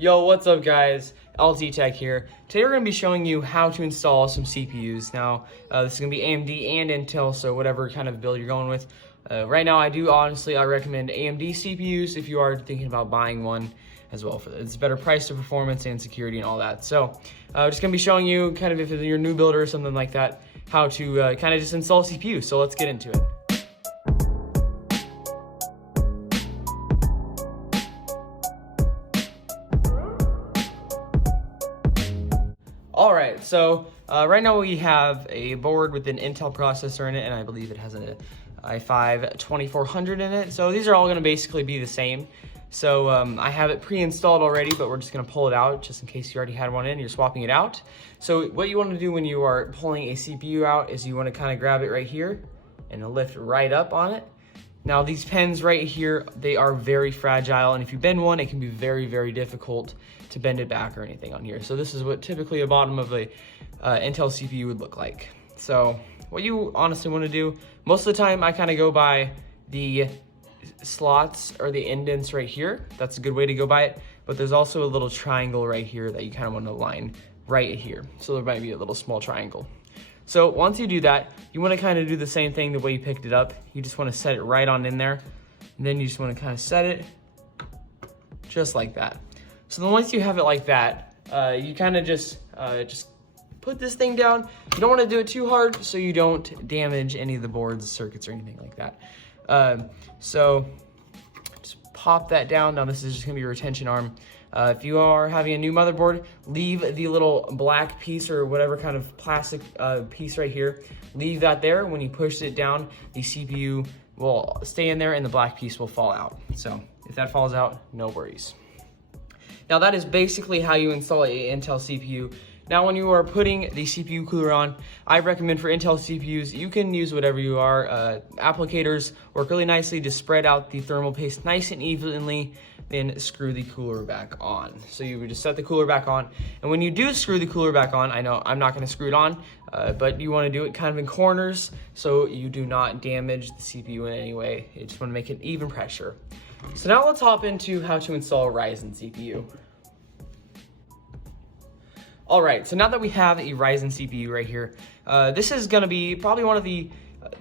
Yo, what's up guys? LT Tech here. Today we're going to be showing you how to install some CPUs. Now, this is going to be AMD and Intel, so whatever kind of build you're going with. Right now, I recommend AMD CPUs if you are thinking about buying one as well. It's better price to performance and security and all that. So, just going to be showing you kind of if you're a new builder or something like that, how to kind of just install CPUs. So let's get into it. Alright, so right now we have a board with an Intel processor in it, and I believe it has an i5-2400 in it. So these are all going to basically be the same. So I have it pre-installed already, but we're just going to pull it out just in case you already had one in, you're swapping it out. So what you want to do when you are pulling a CPU out is you want to kind of grab it right here and lift right up on it. Now these pens right here, they are very fragile, and if you bend one, it can be very, very difficult to bend it back or anything on here. So this is what typically the bottom of a Intel CPU would look like. So what you honestly want to do, most of the time I kind of go by the slots or the indents right here. That's a good way to go by it, but there's also a little triangle right here that you kind of want to align right here. So there might be a little small triangle. So once you do that, you want to kind of do the same thing the way you picked it up. You just want to set it right on in there, and then you just want to kind of set it just like that. So then once you have it like that, you kind of just put this thing down. You don't want to do it too hard so you don't damage any of the boards, circuits, or anything like that. So just pop that down. Now this is just going to be your retention arm. If you are having a new motherboard, leave the little black piece or whatever kind of plastic piece right here. Leave that there. When you push it down, the CPU will stay in there and the black piece will fall out. So if that falls out, no worries. Now that is basically how you install an Intel CPU. Now when you are putting the CPU cooler on, I recommend for Intel CPUs, you can use whatever you are. Applicators work really nicely to spread out the thermal paste nice and evenly, then screw the cooler back on. So you would just set the cooler back on, and when you do screw the cooler back on, I know I'm not going to screw it on, but you want to do it kind of in corners so you do not damage the CPU in any way. You just want to make it even pressure. So now let's hop into how to install a Ryzen CPU. All right, so now that we have a Ryzen CPU right here, this is gonna be probably one of the,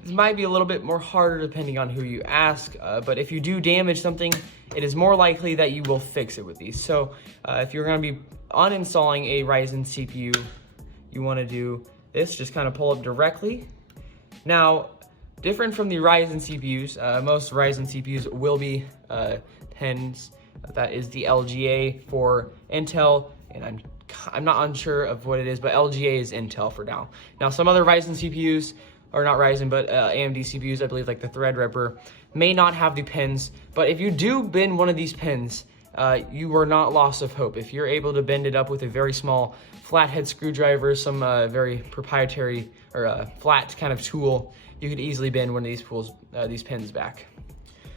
this might be a little bit more harder depending on who you ask, but if you do damage something, it is more likely that you will fix it with these. So if you're gonna be uninstalling a Ryzen CPU, you wanna do this, just kind of pull up directly. Now, different from the Ryzen CPUs, most Ryzen CPUs will be 10s. That is the LGA for Intel, and I'm not unsure of what it is, but LGA is Intel for now. Now, some other Ryzen CPUs, or not Ryzen, but AMD CPUs, I believe like the Threadripper, may not have the pins, but if you do bend one of these pins, you are not lost of hope. If you're able to bend it up with a very small flathead screwdriver, some very proprietary or flat kind of tool, you could easily bend one of these pins back.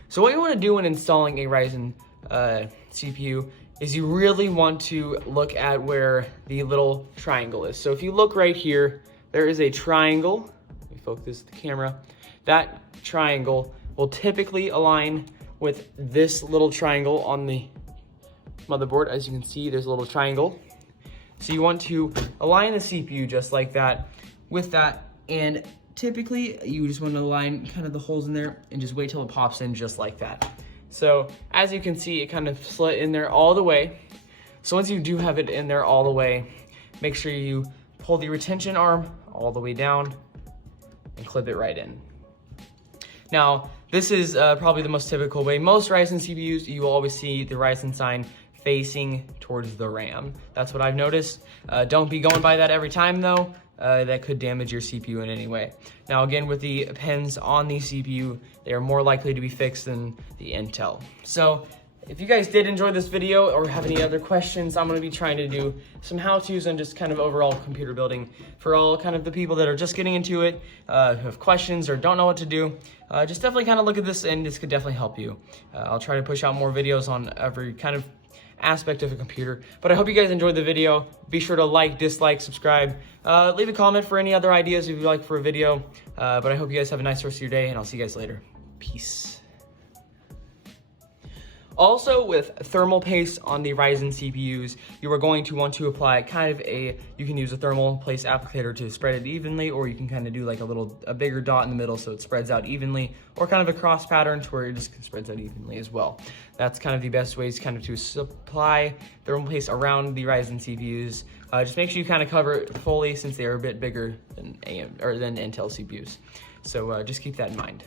So what you want to do when installing a Ryzen CPU is you really want to look at where the little triangle is. So if you look right here, there is a triangle. Let me focus the camera. That triangle will typically align with this little triangle on the motherboard. As you can see, there's a little triangle. So you want to align the CPU just like that with that, and typically you just want to align kind of the holes in there and just wait till it pops in just like that. So as you can see, it kind of slit in there all the way. So once you do have it in there all the way, make sure you pull the retention arm all the way down and clip it right in. Now, this is probably the most typical way. Most Ryzen CPUs, you will always see the Ryzen sign facing towards the RAM. That's what I've noticed. Don't be going by that every time though. That could damage your CPU in any way. Now again, with the pins on the CPU, they are more likely to be fixed than the Intel. So if you guys did enjoy this video or have any other questions, I'm gonna be trying to do some how-tos and just kind of overall computer building for all kind of the people that are just getting into it, who have questions or don't know what to do. Just definitely kind of look at this, and this could definitely help you. I'll try to push out more videos on every kind of aspect of a computer. But I hope you guys enjoyed the video. Be sure to like, dislike, subscribe. Leave a comment for any other ideas if you'd like for a video. But I hope you guys have a nice rest of your day, and I'll see you guys later. Peace. Also, with thermal paste on the Ryzen CPUs, you are going to want to apply kind of you can use a thermal paste applicator to spread it evenly, or you can kind of do like a bigger dot in the middle so it spreads out evenly, or kind of a cross pattern to where it just spreads out evenly as well. That's kind of the best ways kind of to supply thermal paste around the Ryzen CPUs. Just make sure you kind of cover it fully since they are a bit bigger than Intel CPUs. So just keep that in mind.